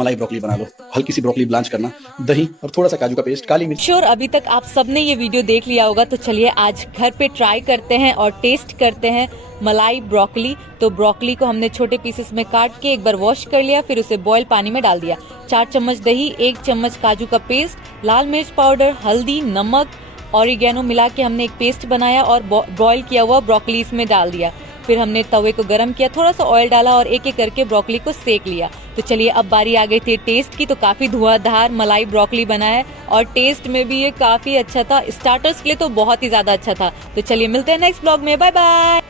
मलाई ब्रोकली बना लो। हल्की सी ब्रोकली ब्लांच करना, दही और थोड़ा सा काजू का पेस्ट, काली मिर्च। श्योर अभी तक आप सबने ये वीडियो देख लिया होगा, तो चलिए आज घर पे ट्राई करते हैं और टेस्ट करते हैं मलाई ब्रोकली। तो ब्रोकली को हमने छोटे पीसेस में काट के एक बार वॉश कर लिया, फिर उसे बॉयल पानी में डाल दिया। 4 चम्मच दही, 1 चम्मच काजू का पेस्ट, लाल मिर्च पाउडर, हल्दी, नमक, ऑरिगेनो मिला के हमने एक पेस्ट बनाया और बॉयल किया हुआ ब्रोकली इसमें डाल दिया। फिर हमने तवे को गरम किया, थोड़ा सा ऑयल डाला और एक एक करके ब्रोकली को सेक लिया। तो चलिए अब बारी आ गई थी टेस्ट की। तो काफी धुआंधार मलाई ब्रोकली बना है और टेस्ट में भी ये काफी अच्छा था। स्टार्टर्स के लिए तो बहुत ही ज्यादा अच्छा था। तो चलिए मिलते हैं नेक्स्ट ब्लॉग में, बाय बाय।